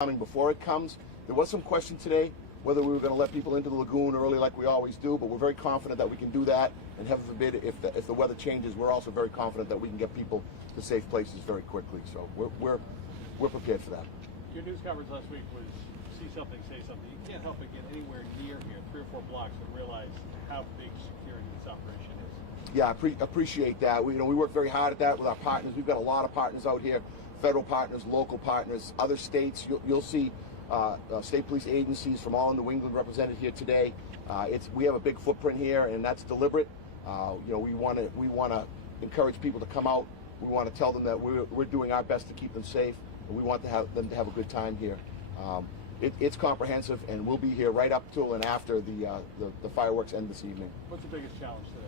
coming before it comes. There was some question today whether we were going to let people into the lagoon early like we always do, but we're very confident that we can do that. And heaven forbid, if the weather changes, we're also very confident that we can get people to safe places very quickly. So we're prepared for that. Your news coverage last week was see something, say something. You can't help but get anywhere near here, 3 or 4 blocks, and realize how big security this operation is. Yeah, I appreciate that. We work very hard at that with our partners. We've got a lot of partners out here, federal partners, local partners, other states. You'll see state police agencies from all in New England represented here today. We have a big footprint here, and that's deliberate. We want to encourage people to come out. We want to tell them that we're doing our best to keep them safe, and we want them to have a good time here. It's comprehensive, and we'll be here right up till and after the fireworks end this evening. What's the biggest challenge today?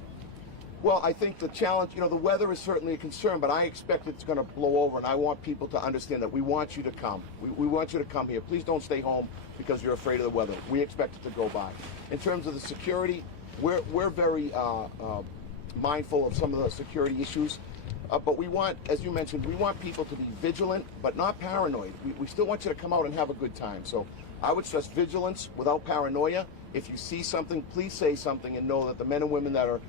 Well, I think the challenge, the weather is certainly a concern, but I expect it's going to blow over, and I want people to understand that we want you to come. We want you to come here. Please don't stay home because you're afraid of the weather. We expect it to go by. In terms of the security, we're very mindful of some of the security issues, but we want, as you mentioned, we want people to be vigilant, but not paranoid. We still want you to come out and have a good time. So I would stress vigilance without paranoia. If you see something, please say something and know that the men and women that are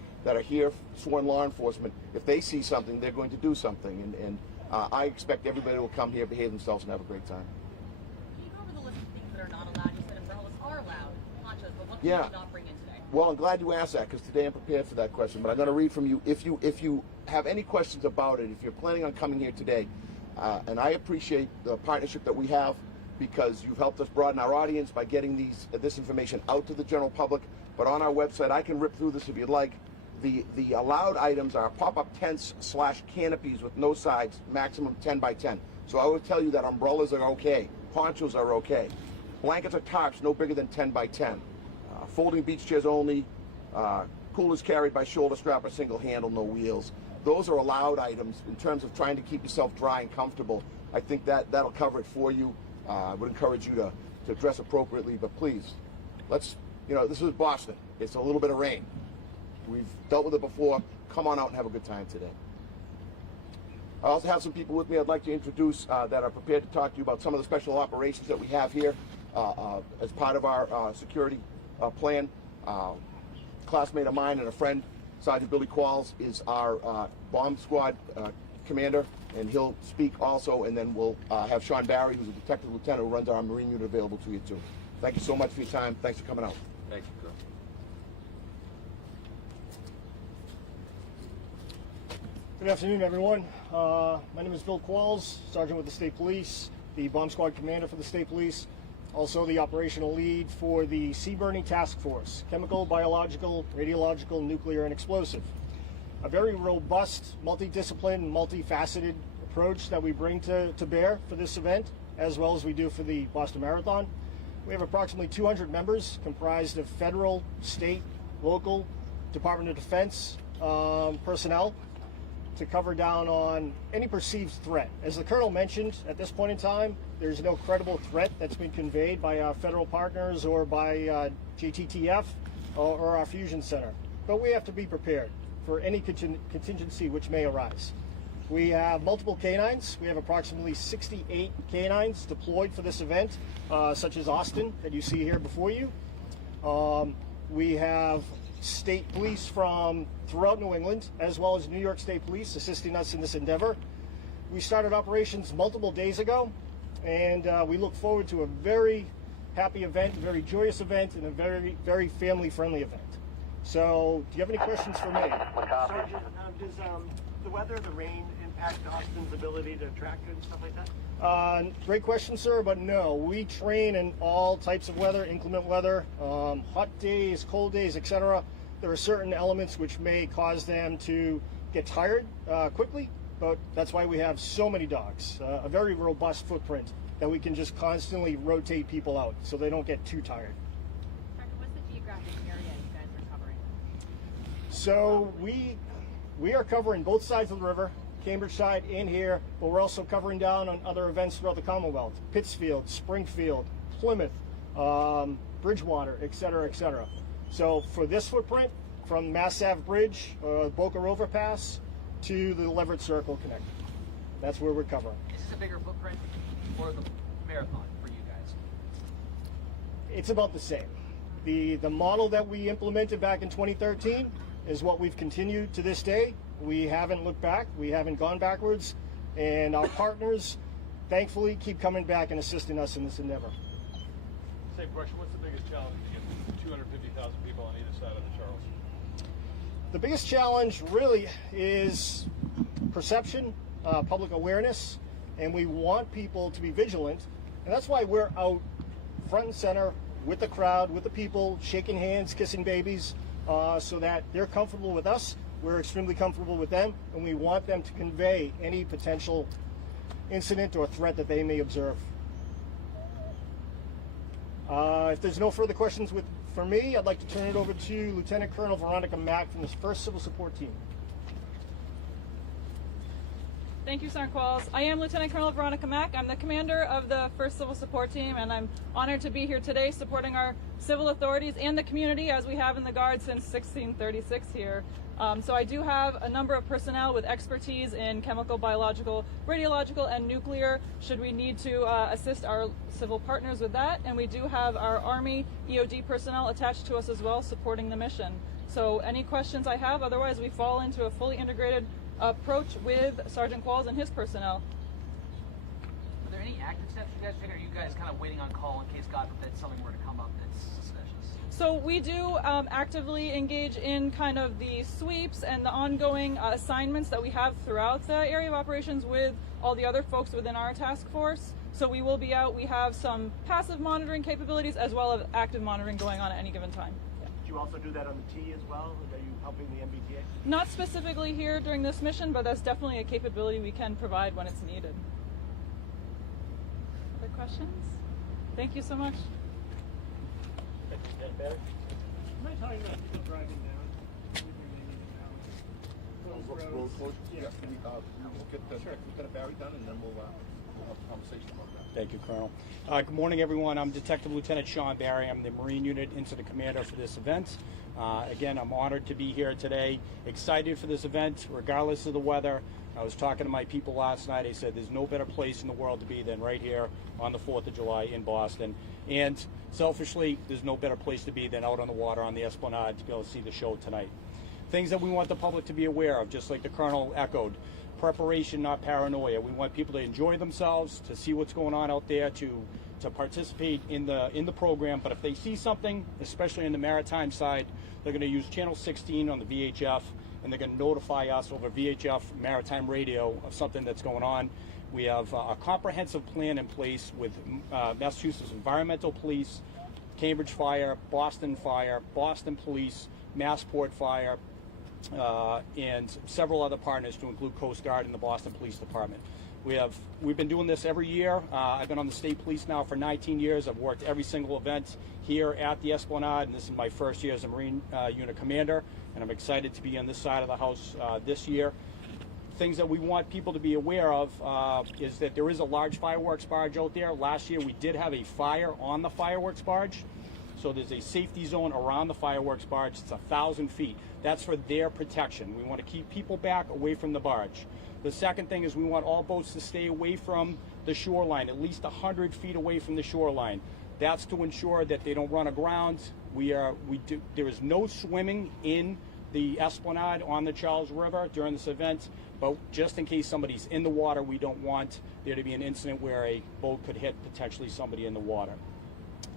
here, sworn law enforcement, if they see something, they're going to do something. And I expect everybody will come here, behave themselves, and have a great time. Can you go over the list of things that are not allowed? You said umbrellas are allowed, ponchos, but what can you not bring in today? Well, I'm glad you asked that because today I'm prepared for that question. But I'm going to read from you. If you have any questions about it, if you're planning on coming here today, and I appreciate the partnership that we have because you've helped us broaden our audience by getting this information out to the general public. But on our website, I can rip through this if you'd like. The allowed items are pop-up tents / canopies with no sides, maximum 10 by 10. So I would tell you that umbrellas are okay, ponchos are okay, blankets or tarps no bigger than 10 by 10, folding beach chairs only, coolers carried by shoulder strap or single handle, no wheels. Those are allowed items in terms of trying to keep yourself dry and comfortable. I think that'll cover it for you. I would encourage you to dress appropriately, but please, this is Boston. It's a little bit of rain. We've dealt with it before. Come on out and have a good time today. I also have some people with me I'd like to introduce that are prepared to talk to you about some of the special operations that we have here as part of our security plan. Classmate of mine and a friend, Sergeant Billy Qualls, is our bomb squad commander, and he'll speak also, and then we'll have Sean Barry, who's a detective lieutenant who runs our Marine unit, available to you too. Thank you so much for your time. Thanks for coming out. Thank you, Bill. Good afternoon, everyone. My name is Bill Qualls, Sergeant with the State Police, the Bomb Squad Commander for the State Police, also the operational lead for the Sea Burning Task Force, chemical, biological, radiological, nuclear, and explosive. A very robust, multidisciplined, multifaceted approach that we bring to bear for this event, as well as we do for the Boston Marathon. We have approximately 200 members comprised of federal, state, local, Department of Defense personnel, to cover down on any perceived threat. As the Colonel mentioned, at this point in time, there's no credible threat that's been conveyed by our federal partners or by JTTF or our Fusion Center. But we have to be prepared for any contingency which may arise. We have multiple canines. We have approximately 68 canines deployed for this event, such as Austin, that you see here before you. We have state police from throughout New England, as well as New York State Police assisting us in this endeavor. We started operations multiple days ago, and we look forward to a very happy event, a very joyous event, and a very, very family-friendly event. So, do you have any questions for me? Sergeant, does the weather, the rain, impact Austin's ability to track and stuff like that? Great question, sir, but no. We train in all types of weather, inclement weather, hot days, cold days, etc. There are certain elements which may cause them to get tired quickly, but that's why we have so many dogs. A very robust footprint that we can just constantly rotate people out so they don't get too tired. Sergeant, what's the geographic area you guys are covering? So we are covering both sides of the river, Cambridge side in here, but we're also covering down on other events throughout the Commonwealth. Pittsfield, Springfield, Plymouth, Bridgewater, etc., etc. So for this footprint, from Mass Ave Bridge, Boca Overpass, to the Leverett Circle connector. That's where we're covering. Is this a bigger footprint for the marathon for you It's about the same. The model that we implemented back in 2013 is what we've continued to this day. We haven't looked back. We haven't gone backwards. And our partners, thankfully, keep coming back and assisting us in this endeavor. Same question. What's the biggest challenge to get 250,000 people on either side of the Charles? The biggest challenge really is perception, public awareness, and we want people to be vigilant. And that's why we're out front and center with the crowd, with the people, shaking hands, kissing babies, so that they're comfortable with us. We're extremely comfortable with them, and we want them to convey any potential incident or threat that they may observe. If there's no further questions for me, I'd like to turn it over to Lieutenant Colonel Veronica Mack from the 1st Civil Support Team. Thank you, Sergeant Qualls. I am Lieutenant Colonel Veronica Mack. I'm the commander of the 1st Civil Support Team, and I'm honored to be here today supporting our civil authorities and the community as we have in the Guard since 1636 here. So I do have a number of personnel with expertise in chemical, biological, radiological, and nuclear should we need to assist our civil partners with that. And we do have our Army EOD personnel attached to us as well supporting the mission. So any questions I have, otherwise we fall into a fully integrated approach with Sergeant Qualls and his personnel. Are there any active steps you guys take, or are you guys kind of waiting on call in case, God forbid, something were to come up that's suspicious? So we do actively engage in kind of the sweeps and the ongoing assignments that we have throughout the area of operations with all the other folks within our task force. So we will be out. We have some passive monitoring capabilities as well as active monitoring going on at any given time. Did you also do that on the T as well? Are you helping the MBTA? Not specifically here during this mission, but that's definitely a capability we can provide when it's needed. Other questions? Thank you so much. Am I talking about people driving down? Road closure? Yeah. We'll get Lieutenant Barry done, and then we'll have a conversation about that. Thank you, Colonel. Good morning, everyone. I'm Detective Lieutenant Sean Barry. I'm the Marine Unit Incident Commander for this event. Again, I'm honored to be here today. Excited for this event, regardless of the weather. I was talking to my people last night. I said there's no better place in the world to be than right here on the 4th of July in Boston. And selfishly, there's no better place to be than out on the water on the Esplanade to go see the show tonight. Things that we want the public to be aware of, just like the Colonel echoed. Preparation, not paranoia. We want people to enjoy themselves, to see what's going on out there, to participate in the program. But if they see something, especially in the maritime side, they're going to use channel 16 on the VHF, and they're going to notify us over VHF maritime radio of something that's going on. We have a comprehensive plan in place with Massachusetts Environmental Police, Cambridge Fire, Boston Police, Massport Fire, and several other partners to include Coast Guard and the Boston Police Department. We've been doing this every year. I've been on the state police now for 19 years. I've worked every single event here at the Esplanade, and this is my first year as a Marine Unit Commander, and I'm excited to be on this side of the house this year. Things that we want people to be aware of is that there is a large fireworks barge out there. Last year we did have a fire on the fireworks barge. So there's a safety zone around the fireworks barge. It's 1,000 feet. That's for their protection. We want to keep people back away from the barge. The second thing is we want all boats to stay away from the shoreline, at least 100 feet away from the shoreline. That's to ensure that they don't run aground. There is no swimming in the Esplanade on the Charles River during this event, but just in case somebody's in the water, we don't want there to be an incident where a boat could hit potentially somebody in the water.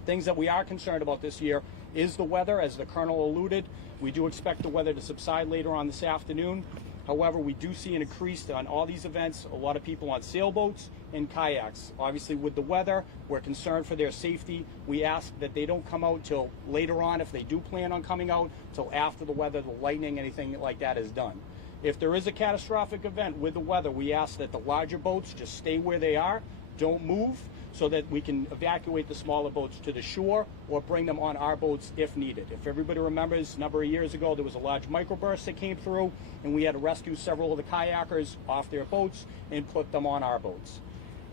Things that we are concerned about this year is the weather, as the Colonel alluded. We do expect the weather to subside later on this afternoon. However, we do see an increase on all these events, a lot of people on sailboats and kayaks. Obviously, with the weather, we're concerned for their safety. We ask that they don't come out till later on, if they do plan on coming out, till after the weather, the lightning, anything like that is done. If there is a catastrophic event with the weather, we ask that the larger boats just stay where they are, don't move, so that we can evacuate the smaller boats to the shore or bring them on our boats if needed. If everybody remembers, a number of years ago, there was a large microburst that came through, and we had to rescue several of the kayakers off their boats and put them on our boats.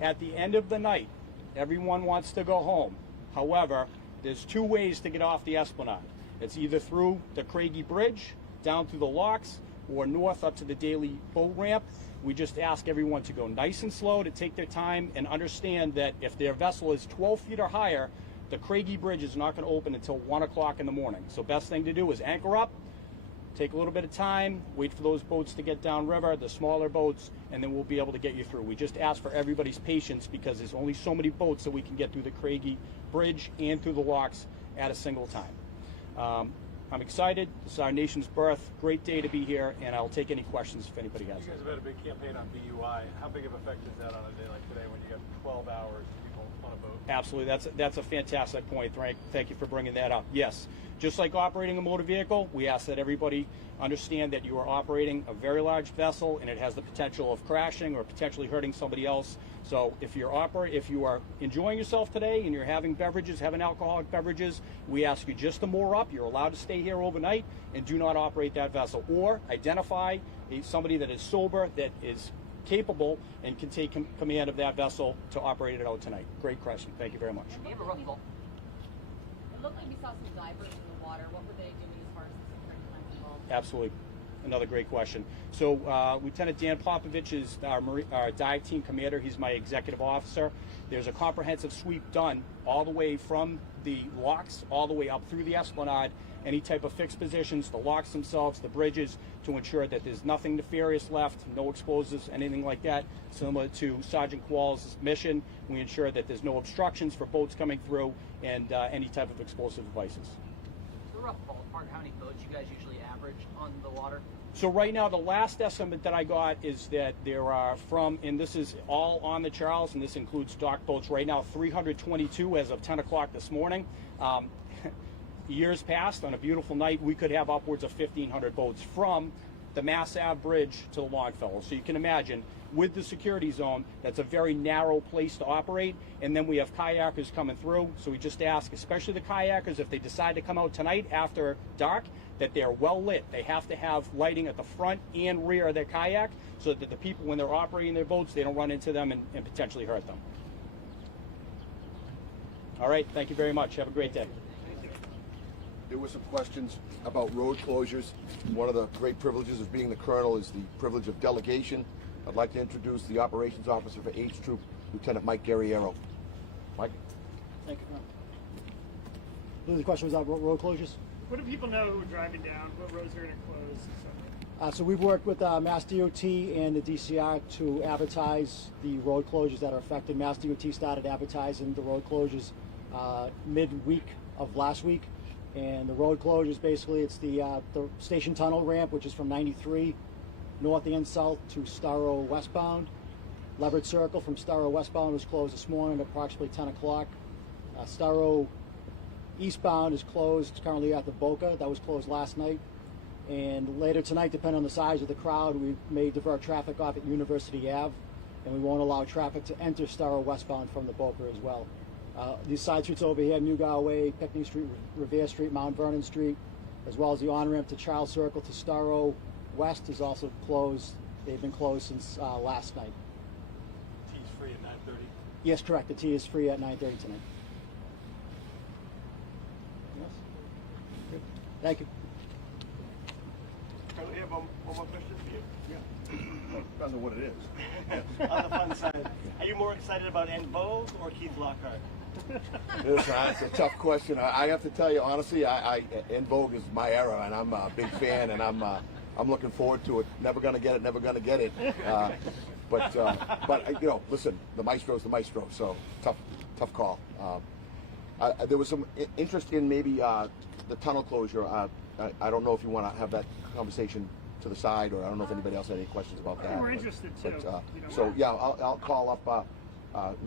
At the end of the night, everyone wants to go home. However, there's two ways to get off the Esplanade. It's either through the Craigie Bridge, down through the locks, or north up to the Daily Boat Ramp. We just ask everyone to go nice and slow, to take their time, and understand that if their vessel is 12 feet or higher, the Craigie Bridge is not going to open until 1 o'clock in the morning. So best thing to do is anchor up, take a little bit of time, wait for those boats to get downriver, the smaller boats, and then we'll be able to get you through. We just ask for everybody's patience because there's only so many boats that we can get through the Craigie Bridge and through the locks at a single time. I'm excited. This is our nation's birth. Great day to be here, and I'll take any questions if anybody has You guys them. have had a big campaign on BUI. How big of effect is that on a day like today when you got 12 hours people on a boat? Absolutely. That's a fantastic point, Frank. Thank you for bringing that up. Yes, just like operating a motor vehicle, we ask that everybody understand that you are operating a very large vessel and it has the potential of crashing or potentially hurting somebody else. So if you are enjoying yourself today and you're having beverages, having alcoholic beverages, we ask you just to moor up. You're allowed to stay here overnight and do not operate that vessel, or identify somebody that is sober, that is capable and can take command of that vessel to operate it out tonight. Great question. Thank you very much. You have a rough call. It looked like we saw some divers in the water. What were they doing as far as the security plans involved? Absolutely. Another great question. So Lieutenant Dan Popovich is our dive team commander. He's my executive officer. There's a comprehensive sweep done all the way from the locks all the way up through the esplanade, any type of fixed positions, the locks themselves, the bridges, to ensure that there's nothing nefarious left, no explosives, anything like that. Similar to Sergeant Qualls' mission, we ensure that there's no obstructions for boats coming through and any type of explosive devices. The rough ballpark, how many boats you guys usually average on the water? So right now, the last estimate that I got is that there are and this is all on the Charles, and this includes dock boats right now, 322 as of 10 o'clock this morning. Years past, on a beautiful night, we could have upwards of 1,500 boats from the Mass Ave Bridge to the Longfellow. So you can imagine, with the security zone, that's a very narrow place to operate. And then we have kayakers coming through. So we just ask, especially the kayakers, if they decide to come out tonight after dark, that they're well lit. They have to have lighting at the front and rear of their kayak so that the people, when they're operating their boats, they don't run into them and potentially hurt them. All right, thank you very much. Have a great day. There were some questions about road closures. One of the great privileges of being the colonel is the privilege of delegation. I'd like to introduce the operations officer for H Troop, Lieutenant Mike Guerriero. Mike? Thank you, Colonel. The question was about road closures. What do people know who are driving down? What roads are going to close? And so So we've worked with Mass DOT and the DCR to advertise the road closures that are affected. Mass DOT started advertising the road closures midweek of last week. And the road closures, basically, it's the Station Tunnel ramp, which is from 93 north and south to Starro westbound. Leverett Circle from Starro westbound was closed this morning at approximately 10 o'clock. Starro eastbound is closed currently at the Boca. That was closed last night. And later tonight, depending on the size of the crowd, we may divert traffic off at University Ave, and we won't allow traffic to enter Starro westbound from the Boca as well. These side streets over here, Newgar Way, Picnic Street, Revere Street, Mount Vernon Street, as well as the on-ramp to Charles Circle to Starro West is also closed. They've been closed since last night. T's free at 9:30. Yes, correct. The T is free at 9:30 tonight. Yes? Good. Thank you. we have one more question for you. Depends on what it is. On the fun side, are you more excited about En Vogue or Keith Lockhart? Listen, it's a tough question. I have to tell you, honestly, En Vogue is my era, and I'm a big fan, and I'm looking forward to it. Never gonna get it, never gonna get it. But you know, listen, the maestro's the maestro, so tough call. There was some interest in maybe the tunnel closure. I don't know if you want to have that conversation to the side, or I don't know if anybody else had any questions about that. We're interested too. So yeah, I'll call up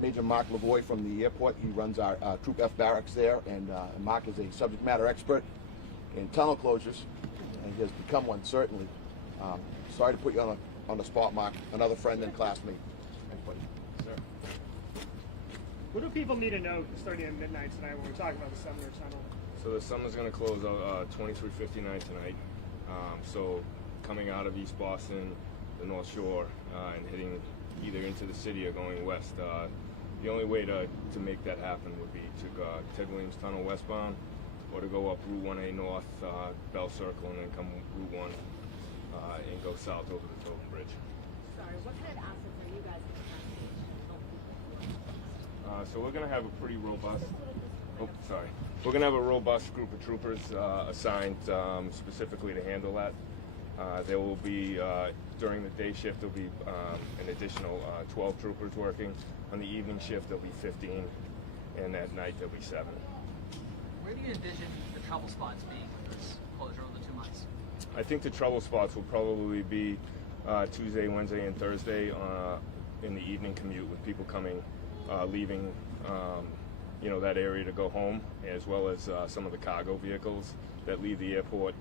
Major Mark Lavoie from the airport. He runs our Troop F barracks there, and Mark is a subject matter expert in tunnel closures, and he has become one certainly. Sorry to put you on the spot, Mark. Another friend and classmate. Sir. What do people need to know starting at midnight tonight when we're talking about the Sumner Tunnel? So the summer's going to close out 23:59 tonight. So coming out of East Boston, the North Shore, and heading either into the city or going west, the only way to make that happen would be to go Ted Williams Tunnel westbound, or to go up Route 1A North, Bell Circle, and then come Route 1 and go south over the Tobin Bridge. Sorry, what kind of assets are you guys going to have to help people? So we're going to have a pretty robust Oh, sorry. We're going to have a robust group of troopers assigned specifically to handle that. There will be, during the day shift, there'll be an additional 12 troopers working. On the evening shift, there'll be 15, and at night, there'll be 7. Where do you envision the trouble spots being with this closure over the 2 months? I think the trouble spots will probably be Tuesday, Wednesday, and Thursday in the evening commute with people coming, leaving, that area to go home, as well as some of the cargo vehicles that leave the airport.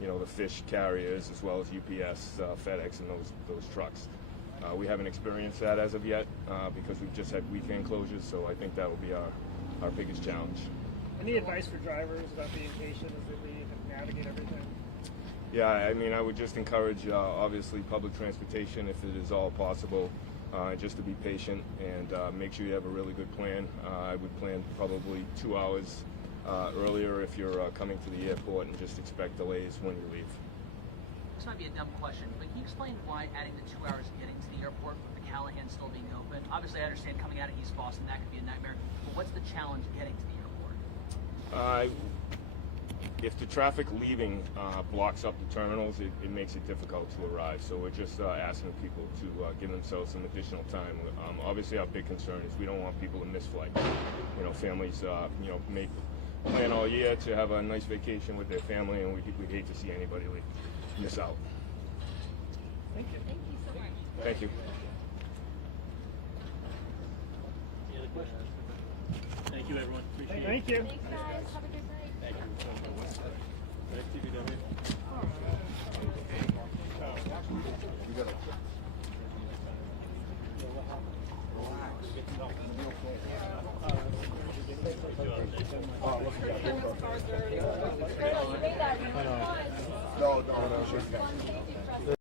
The fish carriers, as well as UPS, FedEx, and those trucks. We haven't experienced that as of yet because we've just had weekend closures, so I think that will be our biggest challenge. Any advice for drivers about being patient as they leave and navigate everything? Yeah, I mean, I would just encourage, obviously, public transportation, if it is all possible, just to be patient and make sure you have a really good plan. I would plan probably 2 hours earlier if you're coming to the airport, and just expect delays when you leave. This might be a dumb question, but can you explain why adding the 2 hours getting to the airport with the Callahan still being open? Obviously, I understand coming out of East Boston, that could be a nightmare, but what's the challenge getting to the airport? If the traffic leaving blocks up the terminals, it makes it difficult to arrive. So we're just asking people to give themselves some additional time. Obviously, our big concern is we don't want people to miss flights. Families, may plan all year to have a nice vacation with their family, and we hate to see anybody miss out. Thank you. Thank you so much. Thank you. Any other questions? Thank you, everyone. Appreciate it. Thank you. Thanks, guys. Have a good night. Thank you. Thanks, TVW. No, no, no.